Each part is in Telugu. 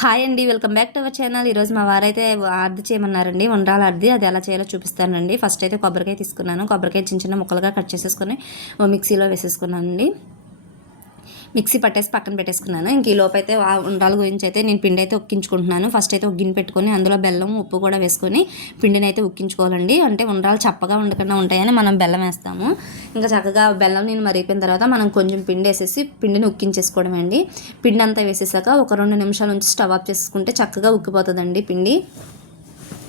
హాయ్ అండి, welcome back to our channel. ఈరోజు మా వారైతే అర్ది చేయమన్నారండి. ఉండ్రాల అర్ది అది ఎలా చేయాలో చూపిస్తానండి. ఫస్ట్ అయితే కొబ్బరికాయ తీసుకున్నాను. కొబ్బరికాయ చిన్న చిన్న ముక్కలుగా కట్ చేసేసుకొని మిక్సీలో వేసేసుకున్నానండి. మిక్సీ పట్టేసి పక్కన పెట్టేసుకున్నాను. ఇంక ఈ లోపు అయితే ఉండ్రాల గురించి అయితే నేను పిండి అయితే ఉక్కించుకుంటున్నాను. ఫస్ట్ అయితే ఒక గిన్నె పెట్టుకొని అందులో బెల్లం ఉప్పు కూడా వేసుకొని పిండిని అయితే ఉక్కించుకోవాలండి. అంటే ఉండ్రాలు చప్పగా ఉండకుండా ఉంటాయని మనం బెల్లం వేస్తాము. ఇంకా చక్కగా బెల్లం నేను మరిగిపోయిన తర్వాత మనం కొంచెం పిండి వేసేసి పిండిని ఉక్కించేసుకోవడం అండి. పిండి అంతా వేసేసాక ఒక 2 నిమిషాల నుంచి స్టవ్ ఆఫ్ చేసుకుంటే చక్కగా ఉక్కిపోతుందండి పిండి.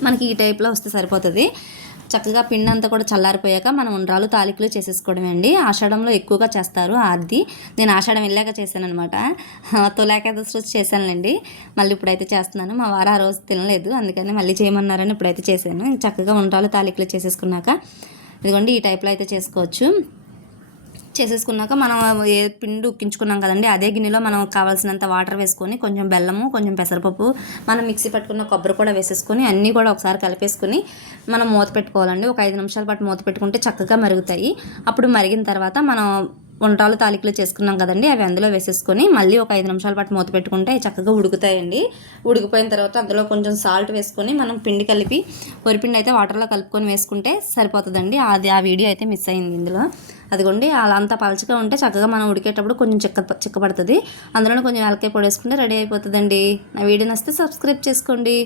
మనకి ఈ టైప్లో వస్తే సరిపోతుంది. చక్కగా పిండి అంతా కూడా చల్లారిపోయాక మనం ఉండ్రాలు తాలికలు చేసేసుకోవడమే అండి. ఆషాఢంలో ఎక్కువగా చేస్తారు అది. నేను ఆషాఢం వెళ్ళాక చేశాను అనమాట. తొలేకాదశి రోజు చేశానులేండి. మళ్ళీ ఇప్పుడైతే చేస్తున్నాను. మా వారు ఆ రోజు తినలేదు, అందుకని మళ్ళీ చేయమన్నారని ఇప్పుడైతే చేశాను. చక్కగా ఉండ్రాలు తాలికలు చేసేసుకున్నాక ఇదిగోండి ఈ టైప్లో అయితే చేసుకోవచ్చు. చేసేసుకున్నాక మనం ఏ పిండి ఉక్కించుకున్నాం కదండి, అదే గిన్నెలో మనం కావాల్సినంత వాటర్ వేసుకొని కొంచెం బెల్లము కొంచెం పెసరపప్పు మనం మిక్సీ పట్టుకున్న కొబ్బరి కూడా వేసేసుకొని అన్నీ కూడా ఒకసారి కలిపేసుకొని మనం మూత పెట్టుకోవాలండి. ఒక 5 నిమిషాల పాటు మూత పెట్టుకుంటే చక్కగా మరుగుతాయి. అప్పుడు మరిగిన తర్వాత మనం ఉండ్రాలు తాలికలు చేసుకున్నాం కదండి, అవి అందులో వేసేసుకొని మళ్ళీ ఒక 5 నిమిషాల పాటు మూత పెట్టుకుంటే అవి చక్కగా ఉడుకుతాయండి. ఉడికిపోయిన తర్వాత అందులో కొంచెం సాల్ట్ వేసుకొని మనం పిండి కలిపి వరిపిండి అయితే వాటర్లో కలుపుకొని వేసుకుంటే సరిపోతుందండి. అది ఆ వీడియో అయితే మిస్ అయింది ఇందులో. అదిగోండి అలా అంతా పలచగా ఉంటే చక్కగా మనం ఉడికేటప్పుడు కొంచెం చిక్కపడుతుంది. అందులోనే కొంచెం యాలక్కాయ పొడి వేసుకుంటే రెడీ అయిపోతుందండి. నా వీడియో నచ్చితే సబ్స్క్రైబ్ చేసుకోండి.